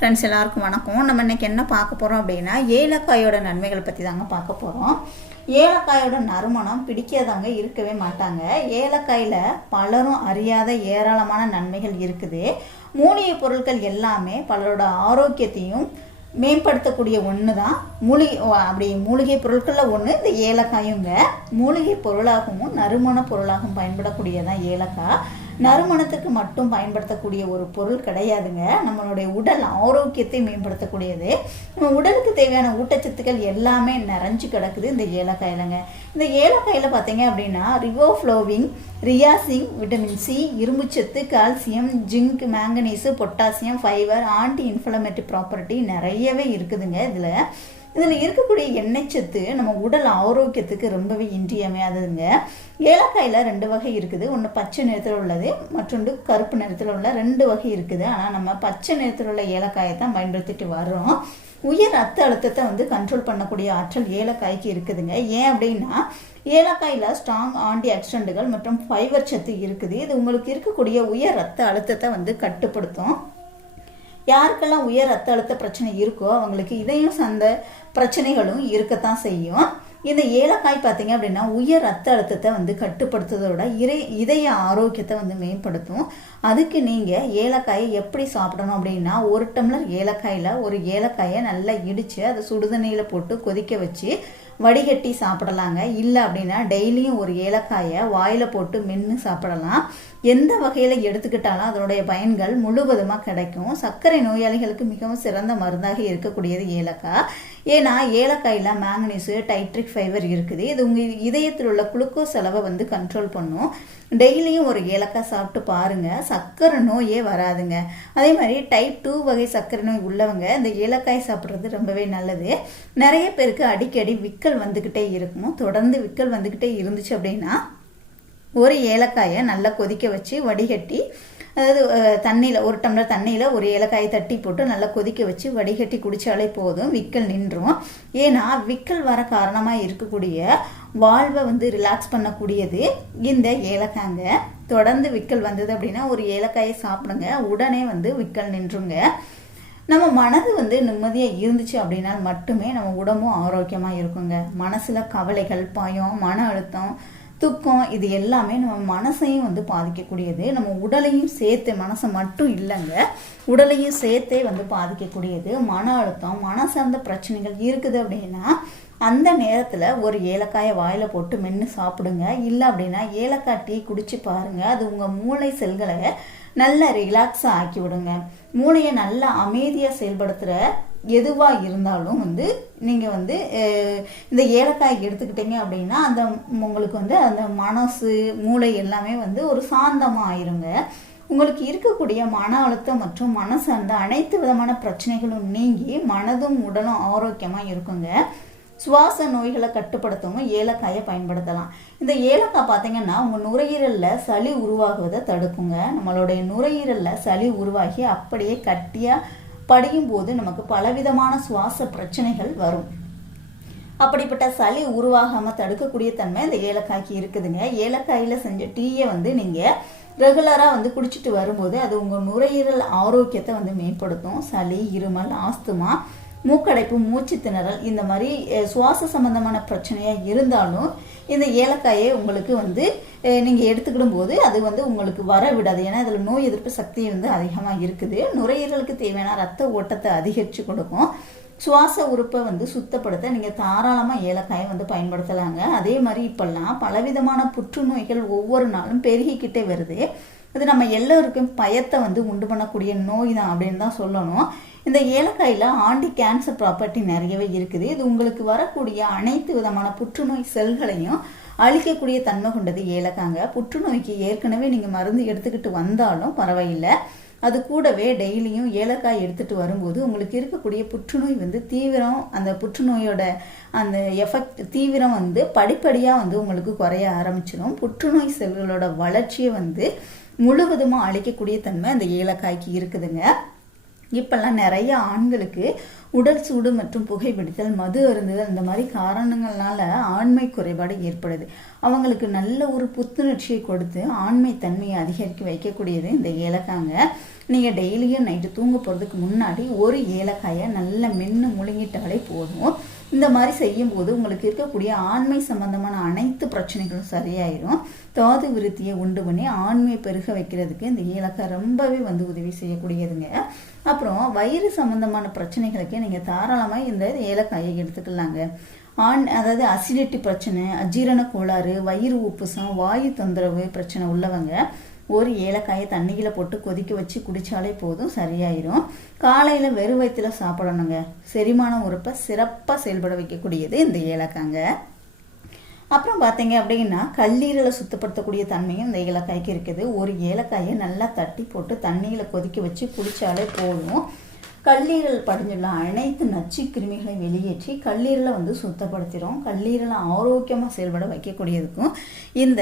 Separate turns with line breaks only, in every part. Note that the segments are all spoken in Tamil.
ஃப்ரெண்ட்ஸ் எல்லாருக்கும் வணக்கம். நம்ம இன்றைக்கி என்ன பார்க்க போகிறோம் அப்படின்னா ஏலக்காயோட நன்மைகளை பற்றி தாங்க பார்க்க போகிறோம் ஏலக்காயோட நறுமணம் பிடிக்காதவங்க இருக்கவே மாட்டாங்க. ஏலக்காயில் பலரும் அறியாத ஏராளமான நன்மைகள் இருக்குது. மூலிகை பொருட்கள் எல்லாமே பலரோட ஆரோக்கியத்தையும் மேம்படுத்தக்கூடிய ஒன்று தான் மூலிகை அப்படி மூலிகை பொருட்களில் ஒன்று இந்த ஏலக்காயுங்க. மூலிகை பொருளாகவும் நறுமண பொருளாகவும் பயன்படக்கூடியதான் ஏலக்காய். நறுமணத்துக்கு மட்டும் பயன்படுத்தக்கூடிய ஒரு பொருள் கிடையாதுங்க. நம்மளுடைய உடல் ஆரோக்கியத்தை மேம்படுத்தக்கூடியது. நம்ம உடலுக்கு தேவையான ஊட்டச்சத்துக்கள் எல்லாமே நிறைஞ்சு கிடக்குது இந்த ஏலக்காயிலங்க இந்த ஏலக்காயில் பார்த்தீங்க அப்படின்னா ரிவோஃப்ளோவிங் ரியாசிங் விட்டமின் சி இரும்புச்சத்து calcium zinc manganese potassium fibre anti inflammatory property நிறையவே இருக்குதுங்க இதில். இதில் இருக்கக்கூடிய எண்ணெய் சத்து நம்ம உடல் ஆரோக்கியத்துக்கு ரொம்பவே இன்றியமையாததுங்க. ஏலக்காயில் ரெண்டு வகை இருக்குது. ஒன்று பச்சை நிறத்தில் உள்ளது மற்றொன்று கருப்பு நிறத்தில் உள்ள ரெண்டு வகை இருக்குது. ஆனால் நம்ம பச்சை நிறத்தில் உள்ள ஏலக்காயை தான் பயன்படுத்திட்டு வர்றோம். உயர் ரத்த அழுத்தத்தை வந்து கண்ட்ரோல் பண்ணக்கூடிய ஆற்றல் ஏலக்காய்க்கு இருக்குதுங்க. ஏன் அப்படின்னா ஏலக்காயில் ஸ்ட்ராங் ஆண்டி ஆக்சிடென்ட்டுகள் மற்றும் ஃபைபர் சத்து இருக்குது. இது உங்களுக்கு இருக்கக்கூடிய உயர் ரத்த அழுத்தத்தை வந்து கட்டுப்படுத்தும். யாருக்கெல்லாம் உயர் ரத்த அழுத்த பிரச்சனை இருக்கோ அவங்களுக்கு இதையும் சார்ந்த பிரச்சனைகளும் இருக்கத்தான் செய்யும். இந்த ஏலக்காய் பார்த்தீங்க அப்படின்னா உயர் ரத்த அழுத்தத்தை வந்து கட்டுப்படுத்துவதோட இறை இதய ஆரோக்கியத்தை வந்து மேம்படுத்தும். அதுக்கு நீங்கள் ஏலக்காயை எப்படி சாப்பிடணும் அப்படின்னா ஒரு டம்ளர் ஏலக்காயில் ஒரு ஏலக்காயை நல்லா இடித்து அதை சுடுதண்ணியில் போட்டு கொதிக்க வச்சு வடிகட்டி சாப்பிடலாங்க. இல்லை அப்படின்னா டெய்லியும் ஒரு ஏலக்காயை வாயில் போட்டு மென்று சாப்பிடலாம். எந்த வகையில் எடுத்துக்கிட்டாலும் அதனுடைய பயன்கள் முழுவதுமாக கிடைக்கும். சர்க்கரை நோயாளிகளுக்கு மிகவும் சிறந்த மருந்தாக இருக்கக்கூடியது ஏலக்காய். ஏன்னா ஏலக்காயில் மேங்கனீஸு டைட்ரிக் ஃபைபர் இருக்குது. இது உங்கள் இதயத்தில் உள்ள குளுக்கோஸ் அளவை வந்து கண்ட்ரோல் பண்ணும். டெய்லியும் ஒரு ஏலக்காய் சாப்பிட்டு பாருங்கள் சர்க்கரை நோயே வராதுங்க. அதே மாதிரி டைப் டூ வகை சர்க்கரை நோய் உள்ளவங்க இந்த ஏலக்காய் சாப்பிட்றது ரொம்பவே நல்லது. நிறைய பேருக்கு அடிக்கடி விக்கல் வந்துக்கிட்டே இருக்கும். தொடர்ந்து விக்கல் வந்துக்கிட்டே இருந்துச்சு அப்படின்னா ஒரு ஏலக்காயை நல்லா கொதிக்க வச்சு வடிகட்டி அதாவது தண்ணியில் ஒரு டம்ளர் தண்ணியில் ஒரு ஏலக்காயை தட்டி போட்டு நல்லா கொதிக்க வச்சு வடிகட்டி குடித்தாலே போதும் விக்கல் நின்றும். ஏன்னா விக்கல் வர காரணமாக இருக்கக்கூடிய வாழ்வை வந்து ரிலாக்ஸ் பண்ணக்கூடியது இந்த ஏலக்காங்க. தொடர்ந்து விக்கல் வந்தது அப்படின்னா ஒரு ஏலக்காயை சாப்பிடுங்க உடனே வந்து விக்கல் நின்றுங்க. நம்ம மனது வந்து நிம்மதியாக இருந்துச்சு அப்படின்னா மட்டுமே நம்ம உடம்பும் ஆரோக்கியமாக இருக்குங்க. மனசில் கவலைகள் பயம் மன அழுத்தம் துக்கம் இது எல்லாமே நம்ம மனசையும் வந்து பாதிக்கக்கூடியது. நம்ம உடலையும் சேர்த்து மனசை மட்டும் இல்லைங்க. உடலையும் சேர்த்தே வந்து பாதிக்கக்கூடியது. மன அழுத்தம் மன சார்ந்த பிரச்சனைகள் இருக்குது அப்படின்னா அந்த நேரத்தில் ஒரு ஏலக்காயை வாயில் போட்டு மென்று சாப்பிடுங்க. இல்லை அப்படின்னா ஏலக்காய் டீ குடிச்சு பாருங்கள் அது உங்கள் மூளை செல்களை நல்லா ரிலாக்ஸாக ஆக்கி விடுங்க. மூளையை நல்லா அமைதியாக செயல்படுத்துகிற எதுவாக இருந்தாலும் வந்து நீங்கள் வந்து இந்த ஏலக்காய் எடுத்துக்கிட்டீங்க அப்படின்னா அந்த உங்களுக்கு வந்து அந்த மனசு மூளை எல்லாமே வந்து ஒரு சாந்தமாக ஆயிருங்க. உங்களுக்கு இருக்கக்கூடிய மன அழுத்தம் மற்றும் மனசு அந்த அனைத்து விதமான பிரச்சனைகளும் நீங்கி மனதும் உடலும் ஆரோக்கியமாக இருக்குங்க. சுவாச நோய்களை கட்டுப்படுத்தவும் ஏலக்காயை பயன்படுத்தலாம். இந்த ஏலக்காய் பார்த்தீங்கன்னா உங்கள் நுரையீரலில் சளி உருவாகுவதை தடுக்குங்க. நம்மளுடைய நுரையீரலில் சளி உருவாகி அப்படியே கட்டியாக படியும் போது நமக்கு பலவிதமான சுவாச பிரச்சனைகள் வரும். அப்படிப்பட்ட சளி உருவாகாமல் தடுக்கக்கூடிய தன்மை இந்த ஏலக்காய்க்கு இருக்குதுங்க. ஏலக்காயில் செஞ்ச டீயை வந்து நீங்கள் ரெகுலராக வந்து குடிச்சிட்டு வரும்போது அது உங்கள் நுரையீரல் ஆரோக்கியத்தை வந்து மேம்படுத்தும். சளி இருமல் ஆஸ்துமா மூக்கடைப்பு மூச்சு திணறல் இந்த மாதிரி சுவாச சம்பந்தமான பிரச்சனையாக இருந்தாலும் இந்த ஏலக்காயை உங்களுக்கு வந்து நீங்கள் எடுத்துக்கிடும் போது அது வந்து உங்களுக்கு வர விடாது. ஏன்னா இதில் நோய் எதிர்ப்பு சக்தி வந்து அதிகமாக இருக்குது. நுரையீரலுக்கு தேவையான ரத்த ஓட்டத்தை அதிகரித்து கொடுக்கும். சுவாச உறுப்பை வந்து சுத்தப்படுத்த நீங்கள் தாராளமாக ஏலக்காயை வந்து பயன்படுத்தலாங்க. அதே மாதிரி இப்போல்லாம் பலவிதமான புற்றுநோய்கள் ஒவ்வொரு நாளும் பெருகிக்கிட்டே வருது. இது நம்ம எல்லோருக்கும் பயத்தை வந்து உண்டு பண்ணக்கூடிய நோய் தான் அப்படின்னு தான் சொல்லணும். இந்த ஏலக்காயில் ஆண்டி கேன்சர் ப்ராப்பர்ட்டி நிறையவே இருக்குது. இது உங்களுக்கு வரக்கூடிய அனைத்து விதமான புற்றுநோய் செல்களையும் அழிக்கக்கூடிய தன்மை கொண்டது ஏலக்காங்க. புற்றுநோய்க்கு ஏற்கனவே நீங்கள் மருந்து எடுத்துக்கிட்டு வந்தாலும் பரவாயில்லை. அது கூடவே டெய்லியும் ஏலக்காய் எடுத்துகிட்டு வரும்போது உங்களுக்கு இருக்கக்கூடிய புற்றுநோய் வந்து தீவிரம் அந்த புற்றுநோயோட அந்த எஃபெக்ட் தீவிரம் வந்து படிப்படியாக வந்து உங்களுக்கு குறைய ஆரம்பிச்சிடும். புற்றுநோய் செல்களோட வளர்ச்சியை வந்து முழுவதுமாக அழிக்கக்கூடிய தன்மை அந்த ஏலக்காய்க்கு இருக்குதுங்க. இப்போல்லாம் நிறைய ஆண்களுக்கு உடல் சூடு மற்றும் புகைப்பிடித்தல் மது அருந்துதல் இந்த மாதிரி காரணங்கள்னால ஆண்மை குறைபாடு ஏற்படுது. அவங்களுக்கு நல்ல ஒரு புத்துணர்ச்சியை கொடுத்து ஆண்மை தன்மையை அதிகரிக்க வைக்கக்கூடியது இந்த ஏலக்காங்க. நீங்கள் டெய்லியும் நைட்டு தூங்க போகிறதுக்கு முன்னாடி ஒரு ஏலக்காயை நல்லா மென்று முழுங்கிட்டாலே போதும். இந்த மாதிரி செய்யும்போது உங்களுக்கு இருக்கக்கூடிய ஆண்மை சம்பந்தமான அனைத்து பிரச்சனைகளும் சரியாயிரும். தாது விருத்தியை உண்டு பண்ணி ஆண்மையை பெருக வைக்கிறதுக்கு இந்த ஏலக்காய் ரொம்பவே வந்து உதவி செய்யக்கூடியதுங்க. அப்புறம் வயிறு சம்பந்தமான பிரச்சனைகளுக்கு நீங்கள் தாராளமாக இந்த ஏலக்காயை எடுத்துக்கலாங்க. ஆண் அதாவது அசிடிட்டி பிரச்சனை அஜீரண கோளாறு வயிறு உப்புசம் வாயு தொந்தரவு பிரச்சனை உள்ளவங்க ஒரு ஏலக்காயை தண்ணியில் போட்டு கொதிக்க வச்சு குடித்தாலே போதும் சரியாயிரும். காலையில் வெறும் வயிற்றுல சாப்பிடணுங்க. செரிமான உறுப்பை சிறப்பாக செயல்பட வைக்கக்கூடியது இந்த ஏலக்காங்க. அப்புறம் பார்த்தீங்க அப்படின்னா கல்லீரலை சுத்தப்படுத்தக்கூடிய தன்மையும் இந்த ஏலக்காய்க்கு இருக்குது. ஒரு ஏலக்காயை நல்லா தட்டி போட்டு தண்ணியில் கொதிக்க வச்சு குடித்தாலே போதும். கல்லீரல் படிஞ்சுள்ள அனைத்து நச்சு கிருமிகளை வெளியேற்றி கல்லீரலை வந்து சுத்தப்படுத்திடும் கல்லீரலை ஆரோக்கியமாக செயல்பட வைக்கக்கூடியதுக்கும் இந்த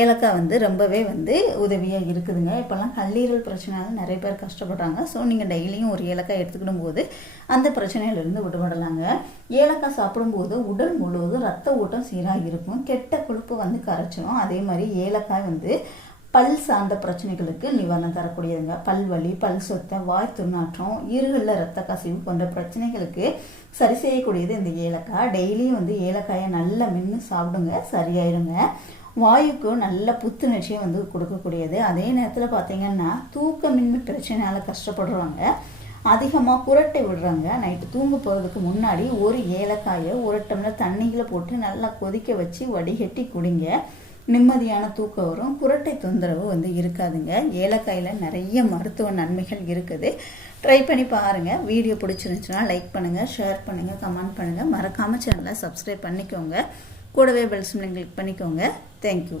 ஏலக்காய் வந்து ரொம்பவே வந்து உதவியாக இருக்குதுங்க. இப்போல்லாம் கல்லீரல் பிரச்சனையால் நிறைய பேர் கஷ்டப்படுறாங்க. ஸோ நீங்கள் டெய்லியும் ஒரு ஏலக்காய் எடுத்துக்கிடும் போது அந்த பிரச்சனையிலிருந்து விடுபடலாங்க. ஏலக்காய் சாப்பிடும்போது உடல் முழுவதும் ரத்த ஓட்டம் சீராக இருக்கும். கெட்ட கொழுப்பு வந்து கரைச்சிடும் அதே மாதிரி ஏலக்காய் வந்து பல் சார்ந்த பிரச்சனைகளுக்கு நிவாரணம் தரக்கூடியதுங்க. பல் வலி பல் சொத்தை வாய் துர்நாற்றம் ஈறுகளில் ரத்த கசிவு போன்ற பிரச்சனைகளுக்கு சரி செய்யக்கூடியது இந்த ஏலக்காய். டெய்லியும் வந்து ஏலக்காயை நல்லா மென்று சாப்பிடுங்க சரியாயிருங்க. வாயுக்கு நல்ல புத்துணர்ச்சியை வந்து கொடுக்கக்கூடியது. அதே நேரத்தில் பார்த்தீங்கன்னா தூக்கமின்மை பிரச்சனையால் கஷ்டப்படுறவங்க அதிகமாக குரட்டை விடுறாங்க நைட்டு தூங்க போகிறதுக்கு முன்னாடி ஒரு ஏலக்காயை ஒரு டம்ளர் தண்ணியில் போட்டு நல்லா கொதிக்க வச்சு வடிகட்டி குடிங்க. நிம்மதியான தூக்கம் வரும். குரட்டை தொந்தரவு வந்து இருக்காதுங்க. ஏலக்காயில் நிறைய மருத்துவ நன்மைகள் இருக்குது. ட்ரை பண்ணி பாருங்கள் வீடியோ பிடிச்சிருந்துச்சுன்னா லைக் பண்ணுங்கள் ஷேர் பண்ணுங்கள் கமெண்ட் பண்ணுங்கள் மறக்காமல் சேனலை சப்ஸ்கிரைப் பண்ணிக்கோங்க. கூடவே பெல் சிம்லையும் கிளிக் பண்ணிக்கோங்க. Thank you